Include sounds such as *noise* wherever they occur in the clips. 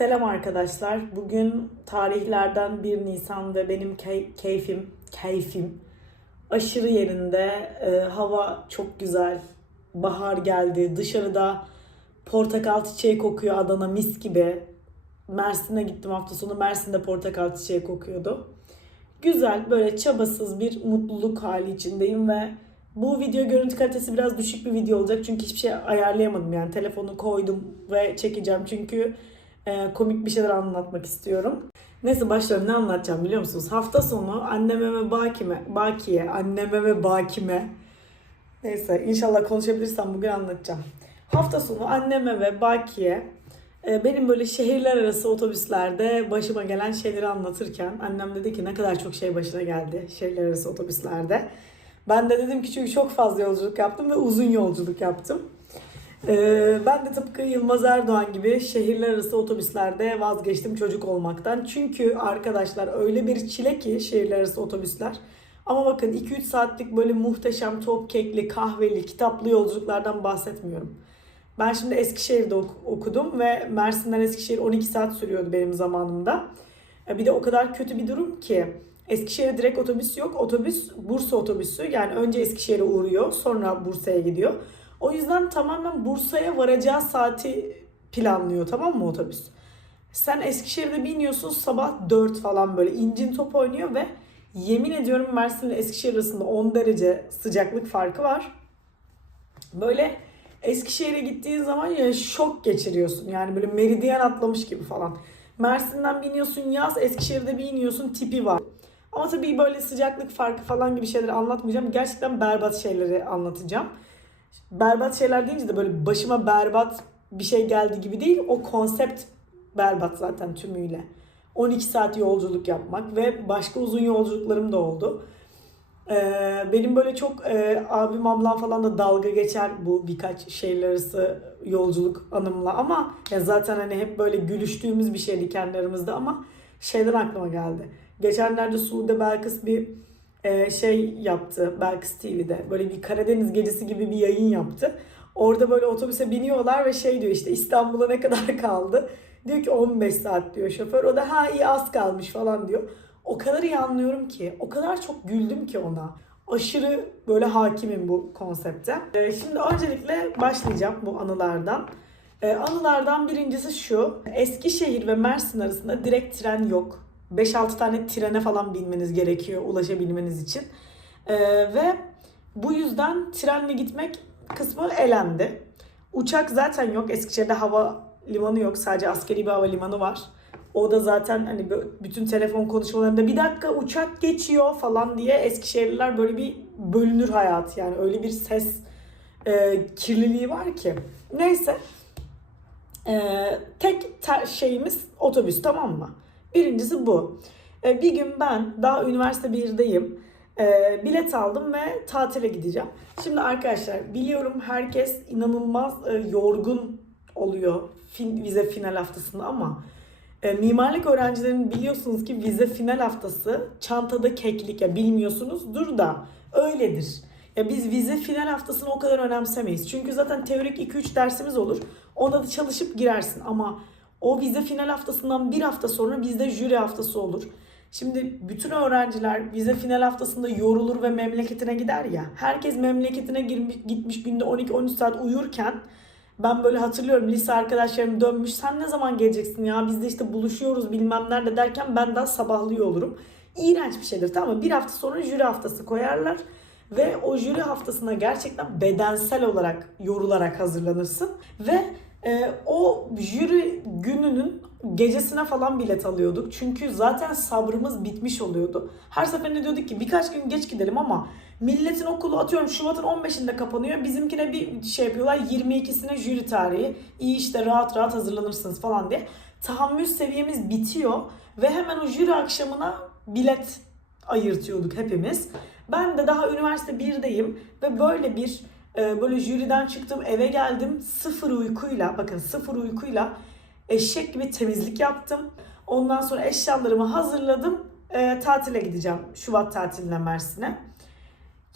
Selam arkadaşlar. Bugün tarihlerden 1 Nisan ve benim key- keyfim, keyfim aşırı yerinde. Ee, hava çok güzel. Bahar geldi. Dışarıda portakal çiçeği kokuyor Adana mis gibi. Mersin'e gittim hafta sonu. Mersin'de portakal çiçeği kokuyordu. Güzel böyle çabasız bir mutluluk hali içindeyim ve bu video görüntü kalitesi biraz düşük bir video olacak çünkü hiçbir şey ayarlayamadım yani telefonu koydum ve çekeceğim çünkü e, komik bir şeyler anlatmak istiyorum. Neyse başlıyorum ne anlatacağım biliyor musunuz? Hafta sonu anneme ve Baki'me, Baki'ye, anneme ve Baki'me Neyse inşallah konuşabilirsem bugün anlatacağım. Hafta sonu anneme ve Baki'ye e, benim böyle şehirler arası otobüslerde başıma gelen şeyleri anlatırken annem dedi ki ne kadar çok şey başına geldi şehirler arası otobüslerde. Ben de dedim ki çünkü çok fazla yolculuk yaptım ve uzun yolculuk yaptım. Ee, ben de tıpkı Yılmaz Erdoğan gibi şehirler arası otobüslerde vazgeçtim çocuk olmaktan. Çünkü arkadaşlar öyle bir çile ki şehirler arası otobüsler. Ama bakın 2-3 saatlik böyle muhteşem top kekli, kahveli, kitaplı yolculuklardan bahsetmiyorum. Ben şimdi Eskişehir'de ok- okudum ve Mersin'den Eskişehir 12 saat sürüyordu benim zamanımda. E, Bir de o kadar kötü bir durum ki Eskişehir'e direkt otobüs yok. Otobüs Bursa otobüsü. Yani önce Eskişehir'e uğruyor, sonra Bursa'ya gidiyor. O yüzden tamamen Bursa'ya varacağı saati planlıyor tamam mı otobüs? Sen Eskişehir'de biniyorsun sabah 4 falan böyle incin top oynuyor ve yemin ediyorum Mersin ile Eskişehir arasında 10 derece sıcaklık farkı var. Böyle Eskişehir'e gittiğin zaman ya şok geçiriyorsun. Yani böyle meridyen atlamış gibi falan. Mersin'den biniyorsun yaz, Eskişehir'de bir iniyorsun tipi var. Ama tabii böyle sıcaklık farkı falan gibi şeyleri anlatmayacağım. Gerçekten berbat şeyleri anlatacağım. Berbat şeyler deyince de böyle başıma berbat bir şey geldi gibi değil. O konsept berbat zaten tümüyle. 12 saat yolculuk yapmak ve başka uzun yolculuklarım da oldu. Ee, benim böyle çok e, abim ablam falan da dalga geçer bu birkaç şehirler arası yolculuk anımla ama ya zaten hani hep böyle gülüştüğümüz bir şeydi kendi aramızda ama şeyler aklıma geldi. Geçenlerde Suudi Belkıs bir e, şey yaptı Belkıs TV'de böyle bir Karadeniz gecesi gibi bir yayın yaptı. Orada böyle otobüse biniyorlar ve şey diyor işte İstanbul'a ne kadar *laughs* kaldı? Diyor ki 15 saat diyor şoför. O da ha iyi az kalmış falan diyor. O kadar iyi anlıyorum ki, o kadar çok güldüm ki ona. Aşırı böyle hakimim bu konsepte. Ee, şimdi öncelikle başlayacağım bu anılardan. Ee, anılardan birincisi şu. Eskişehir ve Mersin arasında direkt tren yok. 5-6 tane trene falan binmeniz gerekiyor ulaşabilmeniz için. Ee, ve bu yüzden trenle gitmek kısmı elendi. Uçak zaten yok. Eskişehir'de hava limanı yok. Sadece askeri bir havalimanı var. O da zaten hani bütün telefon konuşmalarında bir dakika uçak geçiyor falan diye Eskişehirliler böyle bir bölünür hayat yani öyle bir ses e, kirliliği var ki. Neyse e, tek ter- şeyimiz otobüs tamam mı? Birincisi bu. E, bir gün ben daha üniversite 1'deyim. E, bilet aldım ve tatile gideceğim. Şimdi arkadaşlar biliyorum herkes inanılmaz e, yorgun oluyor vize final haftasında ama e, mimarlık öğrencilerinin biliyorsunuz ki vize final haftası çantada keklik ya bilmiyorsunuzdur da öyledir. Ya biz vize final haftasını o kadar önemsemeyiz. Çünkü zaten teorik 2-3 dersimiz olur. Ona da çalışıp girersin ama o vize final haftasından bir hafta sonra bizde jüri haftası olur. Şimdi bütün öğrenciler vize final haftasında yorulur ve memleketine gider ya. Herkes memleketine girmiş, gitmiş günde 12-13 saat uyurken ben böyle hatırlıyorum lise arkadaşlarım dönmüş. Sen ne zaman geleceksin ya? Biz de işte buluşuyoruz bilmem nerede derken ben daha sabahlıyor olurum. İğrenç bir şeydir tamam mı? Bir hafta sonra jüri haftası koyarlar. Ve o jüri haftasına gerçekten bedensel olarak yorularak hazırlanırsın. Ve e, o jüri gününün gecesine falan bilet alıyorduk. Çünkü zaten sabrımız bitmiş oluyordu. Her seferinde diyorduk ki birkaç gün geç gidelim ama milletin okulu atıyorum Şubat'ın 15'inde kapanıyor. Bizimkine bir şey yapıyorlar 22'sine jüri tarihi. İyi işte rahat rahat hazırlanırsınız falan diye. Tahammül seviyemiz bitiyor ve hemen o jüri akşamına bilet ayırtıyorduk hepimiz. Ben de daha üniversite 1'deyim ve böyle bir böyle jüriden çıktım eve geldim sıfır uykuyla bakın sıfır uykuyla eşek gibi temizlik yaptım. Ondan sonra eşyalarımı hazırladım. E, tatile gideceğim. Şubat tatiline Mersin'e.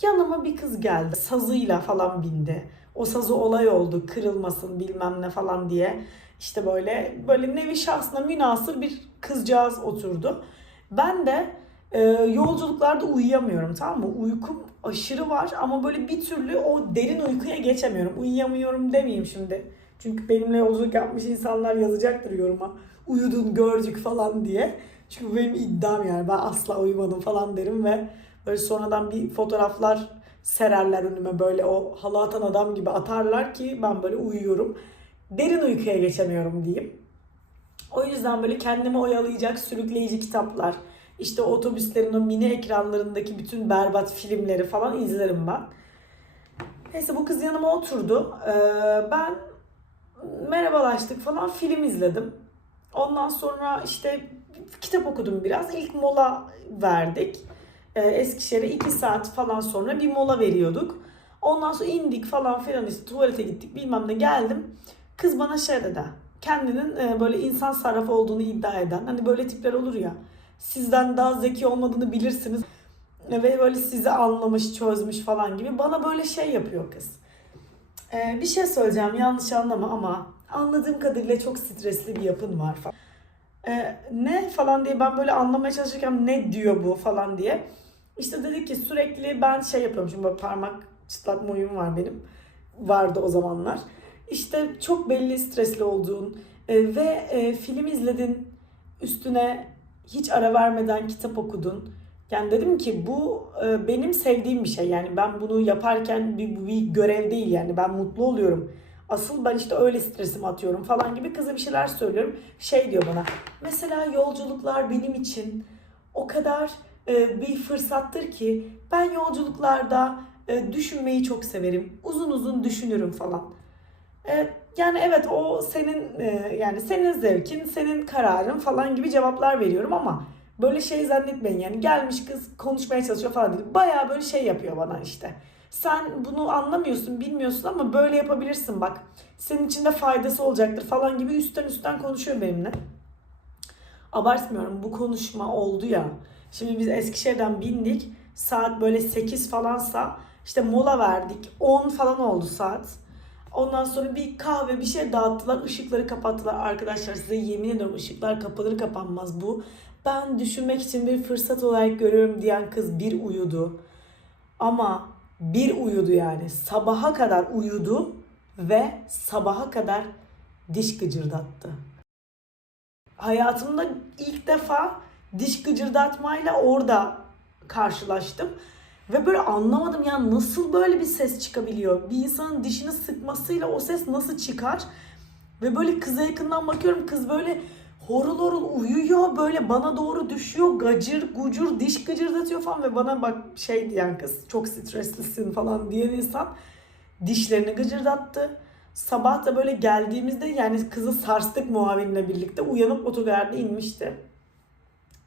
Yanıma bir kız geldi. Sazıyla falan bindi. O sazı olay oldu. Kırılmasın bilmem ne falan diye. işte böyle böyle nevi şahsına münasır bir kızcağız oturdu. Ben de e, yolculuklarda uyuyamıyorum tamam mı? Uykum aşırı var ama böyle bir türlü o derin uykuya geçemiyorum. Uyuyamıyorum demeyeyim şimdi. Çünkü benimle yolculuk yapmış insanlar yazacaktır yoruma. Uyudun gördük falan diye. Çünkü benim iddiam yani. Ben asla uyumadım falan derim ve böyle sonradan bir fotoğraflar sererler önüme böyle o halı atan adam gibi atarlar ki ben böyle uyuyorum. Derin uykuya geçemiyorum diyeyim. O yüzden böyle kendimi oyalayacak sürükleyici kitaplar, işte otobüslerin o mini ekranlarındaki bütün berbat filmleri falan izlerim ben. Neyse bu kız yanıma oturdu. Ee, ben merhabalaştık falan film izledim. Ondan sonra işte kitap okudum biraz. İlk mola verdik. Ee, Eskişehir'e 2 saat falan sonra bir mola veriyorduk. Ondan sonra indik falan filan işte tuvalete gittik bilmem ne geldim. Kız bana şey dedi. Kendinin e, böyle insan sarrafı olduğunu iddia eden hani böyle tipler olur ya. Sizden daha zeki olmadığını bilirsiniz. Ve böyle sizi anlamış, çözmüş falan gibi. Bana böyle şey yapıyor kız. Ee, bir şey söyleyeceğim yanlış anlama ama anladığım kadarıyla çok stresli bir yapın var falan. Ee, ne falan diye ben böyle anlamaya çalışırken ne diyor bu falan diye. İşte dedi ki sürekli ben şey yapıyorum şimdi böyle parmak çıtlatma uyum var benim. Vardı o zamanlar. İşte çok belli stresli olduğun e, ve e, film izledin üstüne hiç ara vermeden kitap okudun. Yani dedim ki bu e, benim sevdiğim bir şey. Yani ben bunu yaparken bir, bir görev değil yani ben mutlu oluyorum. Asıl ben işte öyle stresimi atıyorum falan gibi kıza bir şeyler söylüyorum. Şey diyor bana. Mesela yolculuklar benim için o kadar e, bir fırsattır ki ben yolculuklarda e, düşünmeyi çok severim. Uzun uzun düşünürüm falan. E, yani evet o senin e, yani senin zevkin, senin kararın falan gibi cevaplar veriyorum ama böyle şey zannetmeyin yani gelmiş kız konuşmaya çalışıyor falan dedi. Bayağı böyle şey yapıyor bana işte. Sen bunu anlamıyorsun, bilmiyorsun ama böyle yapabilirsin bak. Senin için de faydası olacaktır falan gibi üstten üstten konuşuyor benimle. Abartmıyorum bu konuşma oldu ya. Şimdi biz Eskişehir'den bindik. Saat böyle 8 falansa işte mola verdik. 10 falan oldu saat. Ondan sonra bir kahve bir şey dağıttılar. ışıkları kapattılar. Arkadaşlar size yemin ediyorum ışıklar kapanır kapanmaz bu. Ben düşünmek için bir fırsat olarak görüyorum diyen kız bir uyudu. Ama bir uyudu yani. Sabaha kadar uyudu ve sabaha kadar diş gıcırdattı. Hayatımda ilk defa diş gıcırdatmayla orada karşılaştım. Ve böyle anlamadım ya nasıl böyle bir ses çıkabiliyor? Bir insanın dişini sıkmasıyla o ses nasıl çıkar? Ve böyle kıza yakından bakıyorum kız böyle horul horul uyuyor böyle bana doğru düşüyor gacır gucur diş gıcırdatıyor falan ve bana bak şey diyen kız çok streslisin falan diyen insan dişlerini gıcırdattı. Sabah da böyle geldiğimizde yani kızı sarstık muavinle birlikte uyanıp otogarda inmişti.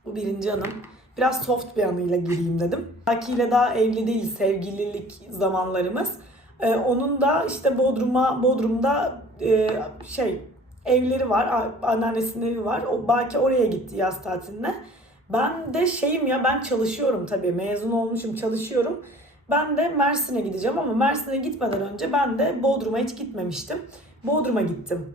Bu birinci anım. Biraz soft bir anıyla gireyim dedim. Haki ile daha evli değil sevgililik zamanlarımız. Ee, onun da işte Bodrum'a Bodrum'da e, şey evleri var. Anneannesinin evi var. O Baki oraya gitti yaz tatiline. Ben de şeyim ya ben çalışıyorum tabii. Mezun olmuşum çalışıyorum. Ben de Mersin'e gideceğim ama Mersin'e gitmeden önce ben de Bodrum'a hiç gitmemiştim. Bodrum'a gittim.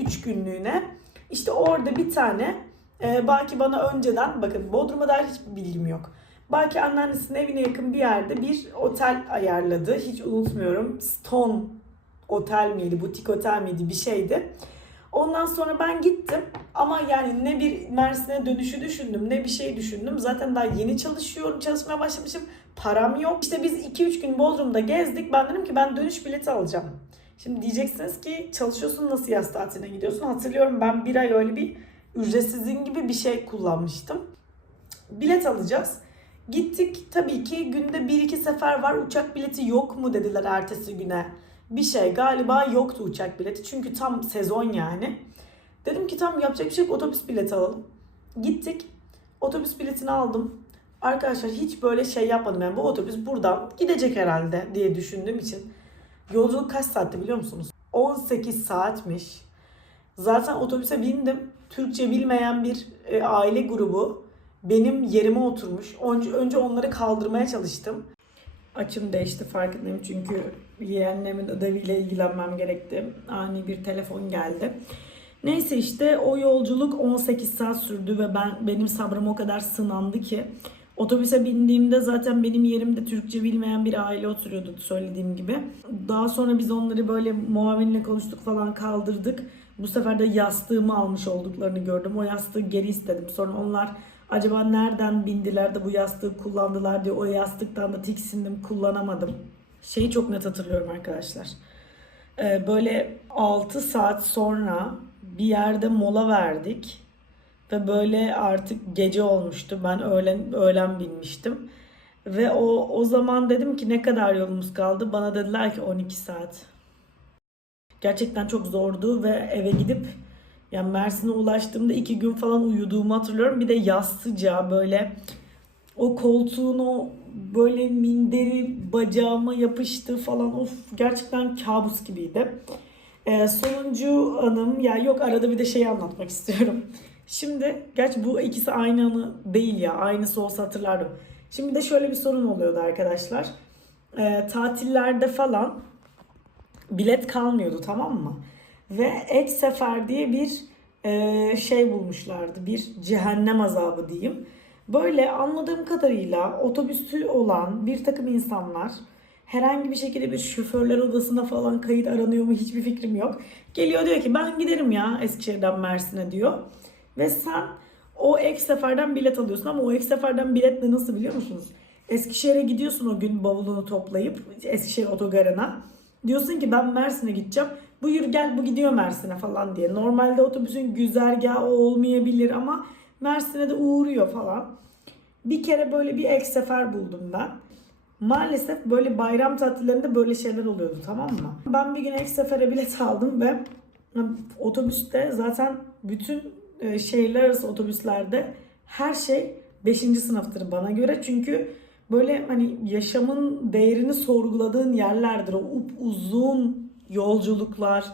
3 günlüğüne. İşte orada bir tane e, Baki bana önceden bakın Bodrum'a dair hiçbir bilgim yok. Baki anneannesinin evine yakın bir yerde bir otel ayarladı. Hiç unutmuyorum. Stone otel miydi, butik otel miydi bir şeydi. Ondan sonra ben gittim ama yani ne bir Mersin'e dönüşü düşündüm ne bir şey düşündüm. Zaten daha yeni çalışıyorum, çalışmaya başlamışım. Param yok. İşte biz 2-3 gün Bodrum'da gezdik. Ben dedim ki ben dönüş bileti alacağım. Şimdi diyeceksiniz ki çalışıyorsun nasıl yaz tatiline gidiyorsun? Hatırlıyorum ben bir ay öyle bir ücretsizliğin gibi bir şey kullanmıştım. Bilet alacağız. Gittik tabii ki günde 1-2 sefer var uçak bileti yok mu dediler ertesi güne. Bir şey galiba yoktu uçak bileti çünkü tam sezon yani. Dedim ki tam yapacak bir şey yok otobüs bileti alalım. Gittik otobüs biletini aldım. Arkadaşlar hiç böyle şey yapmadım yani bu otobüs buradan gidecek herhalde diye düşündüğüm için. Yolculuk kaç saatte biliyor musunuz? 18 saatmiş. Zaten otobüse bindim. Türkçe bilmeyen bir e, aile grubu benim yerime oturmuş. Önce, önce onları kaldırmaya çalıştım. Açım değişti farkındayım çünkü yeğenlerimin ödeviyle ilgilenmem gerekti. Ani bir telefon geldi. Neyse işte o yolculuk 18 saat sürdü ve ben benim sabrım o kadar sınandı ki otobüse bindiğimde zaten benim yerimde Türkçe bilmeyen bir aile oturuyordu söylediğim gibi. Daha sonra biz onları böyle muavinle konuştuk falan kaldırdık. Bu sefer de yastığımı almış olduklarını gördüm. O yastığı geri istedim. Sonra onlar acaba nereden bindiler de bu yastığı kullandılar diye o yastıktan da tiksindim kullanamadım. Şeyi çok net hatırlıyorum arkadaşlar. Ee, böyle 6 saat sonra bir yerde mola verdik. Ve böyle artık gece olmuştu. Ben öğlen, öğlen binmiştim. Ve o, o zaman dedim ki ne kadar yolumuz kaldı? Bana dediler ki 12 saat. Gerçekten çok zordu ve eve gidip yani Mersin'e ulaştığımda iki gün falan uyuduğumu hatırlıyorum. Bir de yastıca böyle o koltuğun o böyle minderi bacağıma yapıştı falan. Of gerçekten kabus gibiydi. Ee, sonuncu anım ya yok arada bir de şey anlatmak istiyorum. Şimdi gerçi bu ikisi aynı anı değil ya. Aynısı olsa hatırlardım. Şimdi de şöyle bir sorun oluyordu arkadaşlar. Ee, tatillerde falan bilet kalmıyordu tamam mı? Ve ek sefer diye bir e, şey bulmuşlardı. Bir cehennem azabı diyeyim. Böyle anladığım kadarıyla otobüsü olan bir takım insanlar herhangi bir şekilde bir şoförler odasına falan kayıt aranıyor mu hiçbir fikrim yok. Geliyor diyor ki ben giderim ya Eskişehir'den Mersin'e diyor. Ve sen o ek seferden bilet alıyorsun ama o ek seferden bilet de nasıl biliyor musunuz? Eskişehir'e gidiyorsun o gün bavulunu toplayıp Eskişehir otogarına. Diyorsun ki ben Mersin'e gideceğim. Buyur gel bu gidiyor Mersin'e falan diye. Normalde otobüsün güzergahı olmayabilir ama Mersin'e de uğruyor falan. Bir kere böyle bir ek sefer buldum ben. Maalesef böyle bayram tatillerinde böyle şeyler oluyordu tamam mı? Ben bir gün ek sefere bilet *laughs* aldım ve otobüste zaten bütün e, şehirler arası otobüslerde her şey 5. sınıftır bana göre. Çünkü böyle hani yaşamın değerini sorguladığın yerlerdir. O up uzun yolculuklar,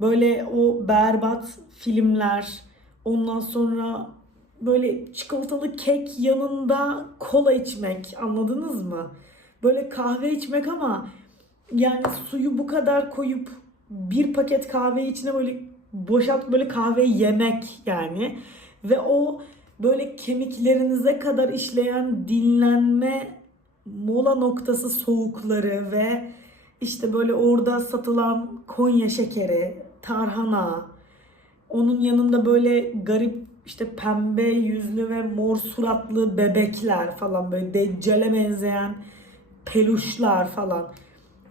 böyle o berbat filmler, ondan sonra böyle çikolatalı kek yanında kola içmek anladınız mı? Böyle kahve içmek ama yani suyu bu kadar koyup bir paket kahve içine böyle boşalt böyle kahve yemek yani ve o böyle kemiklerinize kadar işleyen dinlenme mola noktası soğukları ve işte böyle orada satılan Konya şekeri, tarhana, onun yanında böyle garip işte pembe yüzlü ve mor suratlı bebekler falan böyle deccale benzeyen peluşlar falan.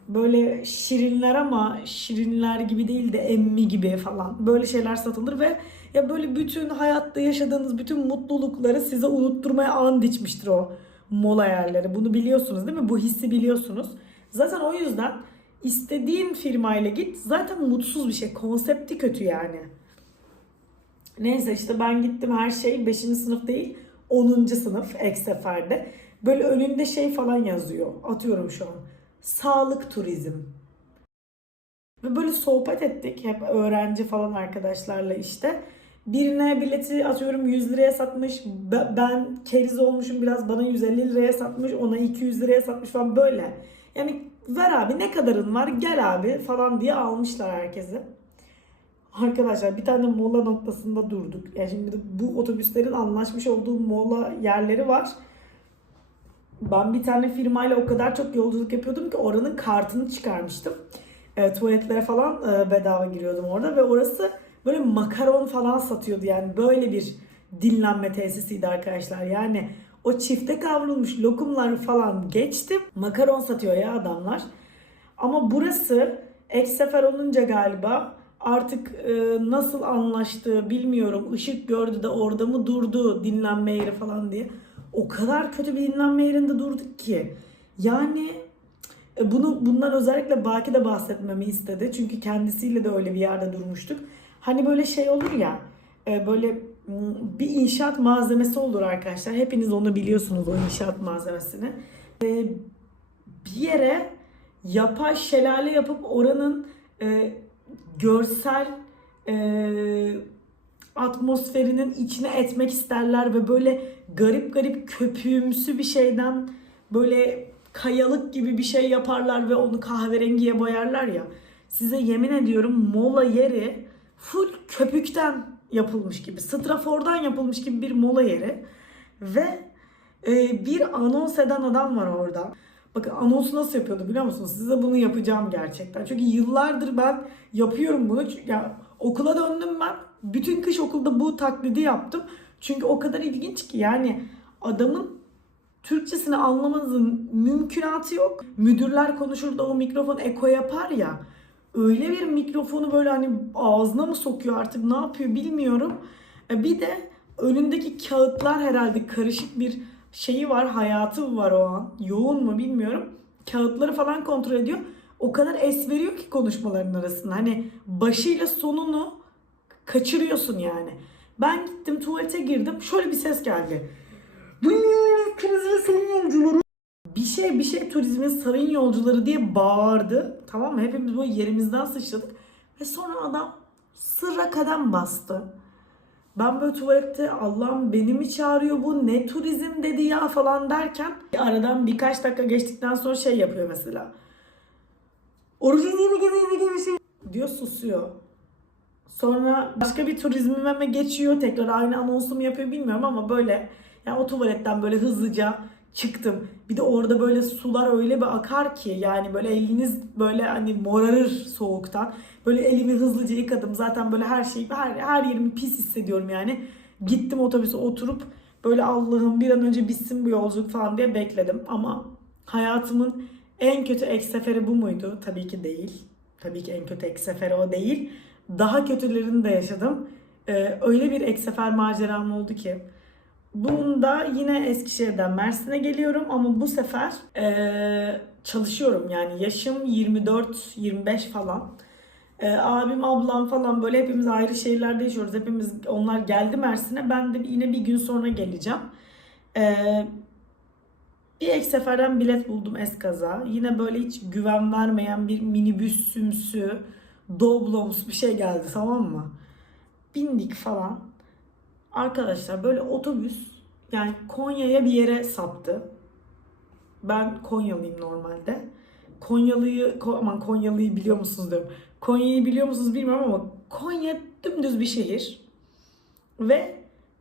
Böyle şirinler ama şirinler gibi değil de emmi gibi falan. Böyle şeyler satılır ve ya böyle bütün hayatta yaşadığınız bütün mutlulukları size unutturmaya and içmiştir o mola yerleri. Bunu biliyorsunuz değil mi? Bu hissi biliyorsunuz. Zaten o yüzden istediğin firmayla git. Zaten mutsuz bir şey. Konsepti kötü yani. Neyse işte ben gittim her şey 5. sınıf değil 10. sınıf ek seferde. Böyle önünde şey falan yazıyor. Atıyorum şu an. Sağlık turizm. Ve böyle sohbet ettik hep öğrenci falan arkadaşlarla işte. Birine bileti atıyorum 100 liraya satmış. Ben keriz olmuşum biraz bana 150 liraya satmış. Ona 200 liraya satmış falan böyle. Yani ver abi ne kadarın var gel abi falan diye almışlar herkesi. Arkadaşlar bir tane mola noktasında durduk. Yani şimdi bu otobüslerin anlaşmış olduğu mola yerleri var. Ben bir tane firmayla o kadar çok yolculuk yapıyordum ki oranın kartını çıkarmıştım. E, tuvaletlere falan e, bedava giriyordum orada ve orası böyle makaron falan satıyordu yani böyle bir dinlenme tesisiydi arkadaşlar. Yani o çifte kavrulmuş lokumlar falan geçtim. Makaron satıyor ya adamlar. Ama burası ek sefer olunca galiba artık e, nasıl anlaştı bilmiyorum. Işık gördü de orada mı durdu dinlenme yeri falan diye. O kadar kötü bir dinlenme yerinde durduk ki. Yani e, bunu bundan özellikle Baki de bahsetmemi istedi. Çünkü kendisiyle de öyle bir yerde durmuştuk. Hani böyle şey olur ya e, böyle bir inşaat malzemesi olur arkadaşlar. Hepiniz onu biliyorsunuz o inşaat malzemesini. E, bir yere yapay şelale yapıp oranın görsel atmosferinin içine etmek isterler ve böyle garip garip köpüğümsü bir şeyden böyle kayalık gibi bir şey yaparlar ve onu kahverengiye boyarlar ya. Size yemin ediyorum mola yeri full köpükten yapılmış gibi, strafordan yapılmış gibi bir mola yeri. Ve e, bir anons eden adam var orada. Bakın anonsu nasıl yapıyordu biliyor musunuz? Size bunu yapacağım gerçekten. Çünkü yıllardır ben yapıyorum bunu. Çünkü ya, okula döndüm ben. Bütün kış okulda bu taklidi yaptım. Çünkü o kadar ilginç ki yani adamın Türkçesini anlamanızın mümkünatı yok. Müdürler konuşur da o mikrofon eko yapar ya. Öyle bir mikrofonu böyle hani ağzına mı sokuyor artık ne yapıyor bilmiyorum. E Bir de önündeki kağıtlar herhalde karışık bir şeyi var, hayatı var o an. Yoğun mu bilmiyorum. Kağıtları falan kontrol ediyor. O kadar es veriyor ki konuşmaların arasında. Hani başıyla sonunu kaçırıyorsun yani. Ben gittim tuvalete girdim. Şöyle bir ses geldi. Turizmin sayın yolcuları. Bir şey bir şey turizmin sayın yolcuları diye bağırdı. Tamam mı? Hepimiz böyle yerimizden sıçradık. Ve sonra adam sıra kadem bastı. Ben böyle tuvalette Allah'ım beni mi çağırıyor bu ne turizm dedi ya falan derken aradan birkaç dakika geçtikten sonra şey yapıyor mesela. Orucun yeni yeni gibi bir şey diyor susuyor. Sonra başka bir turizmime geçiyor tekrar aynı anonsu mu yapıyor bilmiyorum ama böyle yani o tuvaletten böyle hızlıca çıktım. Bir de orada böyle sular öyle bir akar ki yani böyle eliniz böyle hani morarır soğuktan. Böyle elimi hızlıca yıkadım. Zaten böyle her şey her, her yerimi pis hissediyorum yani. Gittim otobüse oturup böyle Allah'ım bir an önce bitsin bu yolculuk falan diye bekledim. Ama hayatımın en kötü ek seferi bu muydu? Tabii ki değil. Tabii ki en kötü ek seferi o değil. Daha kötülerini de yaşadım. Ee, öyle bir ek sefer maceram oldu ki. Bunda yine Eskişehir'den Mersin'e geliyorum ama bu sefer eee, çalışıyorum yani yaşım 24-25 falan. Eee, abim ablam falan böyle hepimiz ayrı şehirlerde yaşıyoruz. Hepimiz onlar geldi Mersin'e ben de yine bir gün sonra geleceğim. Eee, bir ek seferden bilet buldum eskaza. Yine böyle hiç güven vermeyen bir minibüsümsü, doblomsu bir şey geldi tamam mı? Bindik falan. Arkadaşlar böyle otobüs yani Konya'ya bir yere saptı. Ben Konyalıyım normalde. Konyalı'yı, Ko- aman Konyalı'yı biliyor musunuz diyorum. Konya'yı biliyor musunuz bilmiyorum ama Konya dümdüz bir şehir. Ve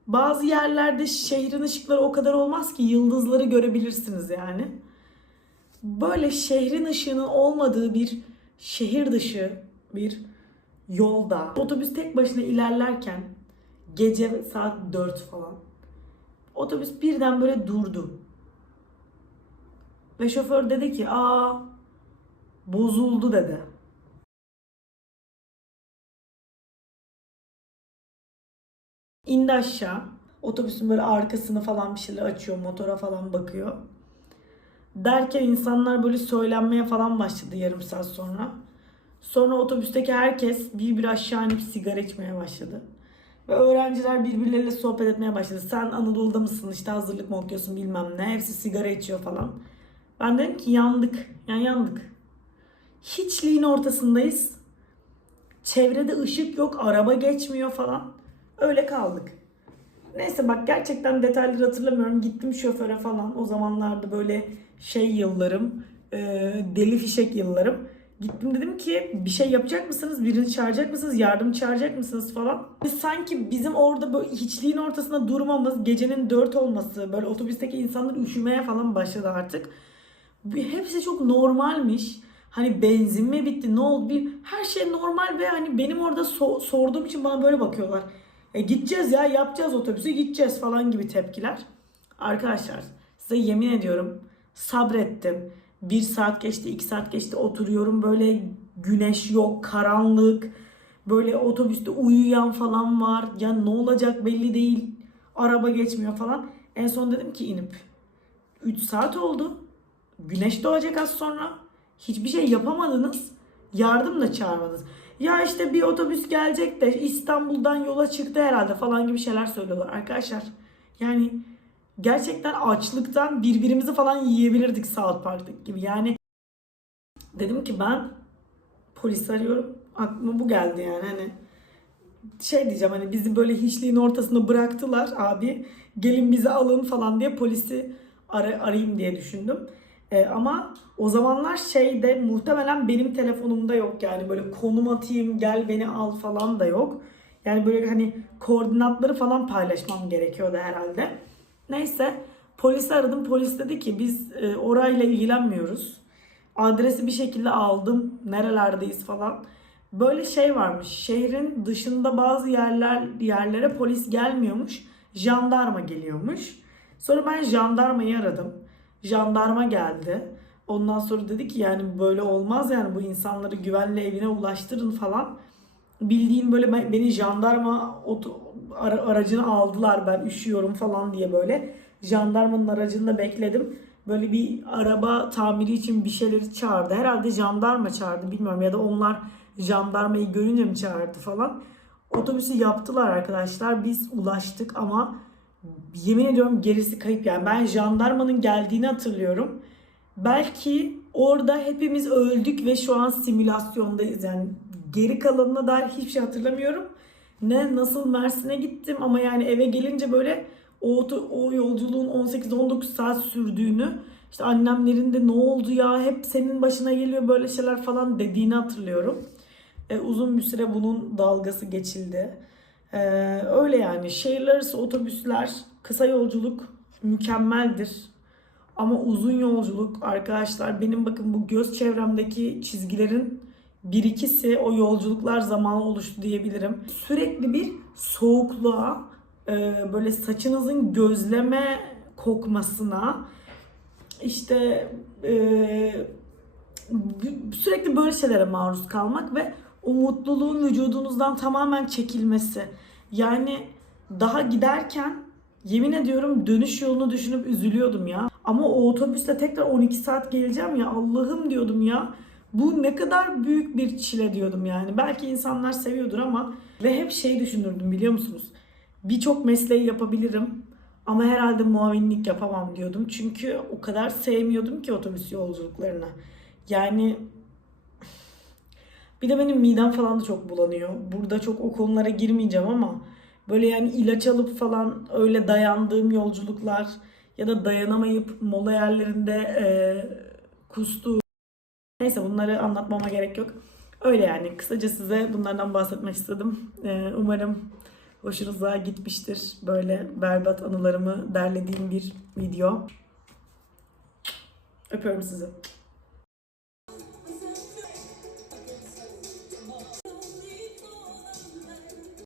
bazı yerlerde şehrin ışıkları o kadar olmaz ki yıldızları görebilirsiniz yani. Böyle şehrin ışığının olmadığı bir şehir dışı bir yolda otobüs tek başına ilerlerken gece saat 4 falan otobüs birden böyle durdu. Ve şoför dedi ki aa bozuldu dedi. İndi aşağı. Otobüsün böyle arkasını falan bir şeyler açıyor, motora falan bakıyor. Derken insanlar böyle söylenmeye falan başladı yarım saat sonra. Sonra otobüsteki herkes bir bir aşağı inip sigara içmeye başladı. Ve öğrenciler birbirleriyle sohbet etmeye başladı. Sen Anadolu'da mısın işte hazırlık mı okuyorsun bilmem ne. Hepsi sigara içiyor falan. Ben dedim ki yandık. Yani yandık. Hiçliğin ortasındayız. Çevrede ışık yok, araba geçmiyor falan. Öyle kaldık. Neyse bak gerçekten detayları hatırlamıyorum. Gittim şoföre falan. O zamanlarda böyle şey yıllarım, deli fişek yıllarım. Gittim dedim ki bir şey yapacak mısınız? Birini çağıracak mısınız? Yardım çağıracak mısınız falan. Sanki bizim orada böyle hiçliğin ortasında durmamız, gecenin dört olması, böyle otobüsteki insanlar üşümeye falan başladı artık. Hepsi çok normalmiş. Hani benzin mi bitti ne oldu bir her şey normal ve hani benim orada so- sorduğum için bana böyle bakıyorlar. E gideceğiz ya yapacağız otobüsü gideceğiz falan gibi tepkiler. Arkadaşlar size yemin ediyorum sabrettim. Bir saat geçti, iki saat geçti oturuyorum böyle güneş yok, karanlık. Böyle otobüste uyuyan falan var. Ya ne olacak belli değil. Araba geçmiyor falan. En son dedim ki inip 3 saat oldu. Güneş doğacak az sonra. Hiçbir şey yapamadınız. Yardım da çağırmadınız. Ya işte bir otobüs gelecek de İstanbul'dan yola çıktı herhalde falan gibi şeyler söylüyorlar arkadaşlar. Yani gerçekten açlıktan birbirimizi falan yiyebilirdik South Park'taki gibi. Yani dedim ki ben polis arıyorum. Aklıma bu geldi yani hani şey diyeceğim hani bizi böyle hiçliğin ortasında bıraktılar abi gelin bizi alın falan diye polisi ara- arayayım diye düşündüm. E, ama o zamanlar şeyde muhtemelen benim telefonumda yok yani böyle konum atayım gel beni al falan da yok. Yani böyle hani koordinatları falan paylaşmam gerekiyordu herhalde. Neyse polisi aradım. Polis dedi ki biz e, orayla ilgilenmiyoruz. Adresi bir şekilde aldım. Nerelerdeyiz falan. Böyle şey varmış. Şehrin dışında bazı yerler yerlere polis gelmiyormuş. Jandarma geliyormuş. Sonra ben jandarmayı aradım. Jandarma geldi. Ondan sonra dedi ki yani böyle olmaz yani bu insanları güvenli evine ulaştırın falan. Bildiğim böyle ben- beni jandarma oto- ara- aracına aldılar ben üşüyorum falan diye böyle. Jandarmanın aracında bekledim. Böyle bir araba tamiri için bir şeyleri çağırdı. Herhalde jandarma çağırdı bilmiyorum ya da onlar jandarmayı görünce mi çağırdı falan. Otobüsü yaptılar arkadaşlar. Biz ulaştık ama yemin ediyorum gerisi kayıp yani. Ben jandarmanın geldiğini hatırlıyorum. Belki orada hepimiz öldük ve şu an simülasyondayız. Yani geri kalanına dair hiçbir şey hatırlamıyorum. Ne nasıl Mersin'e gittim ama yani eve gelince böyle o, o yolculuğun 18-19 saat sürdüğünü işte annemlerin de ne oldu ya hep senin başına geliyor böyle şeyler falan dediğini hatırlıyorum. E, uzun bir süre bunun dalgası geçildi. E, öyle yani şehirler arası otobüsler kısa yolculuk mükemmeldir. Ama uzun yolculuk arkadaşlar benim bakın bu göz çevremdeki çizgilerin bir ikisi o yolculuklar zamanı oluştu diyebilirim. Sürekli bir soğukluğa, e, böyle saçınızın gözleme kokmasına, işte e, sürekli böyle şeylere maruz kalmak ve o vücudunuzdan tamamen çekilmesi. Yani daha giderken yemin ediyorum dönüş yolunu düşünüp üzülüyordum ya. Ama o otobüsle tekrar 12 saat geleceğim ya Allah'ım diyordum ya. Bu ne kadar büyük bir çile diyordum yani. Belki insanlar seviyordur ama ve hep şey düşünürdüm biliyor musunuz? Birçok mesleği yapabilirim ama herhalde muavinlik yapamam diyordum. Çünkü o kadar sevmiyordum ki otobüs yolculuklarını. Yani bir de benim midem falan da çok bulanıyor. Burada çok o konulara girmeyeceğim ama böyle yani ilaç alıp falan öyle dayandığım yolculuklar ya da dayanamayıp mola yerlerinde e, kustuğum Neyse bunları anlatmama gerek yok. Öyle yani kısaca size bunlardan bahsetmek istedim. E, umarım hoşunuza gitmiştir. Böyle berbat anılarımı derlediğim bir video. Öpüyorum sizi.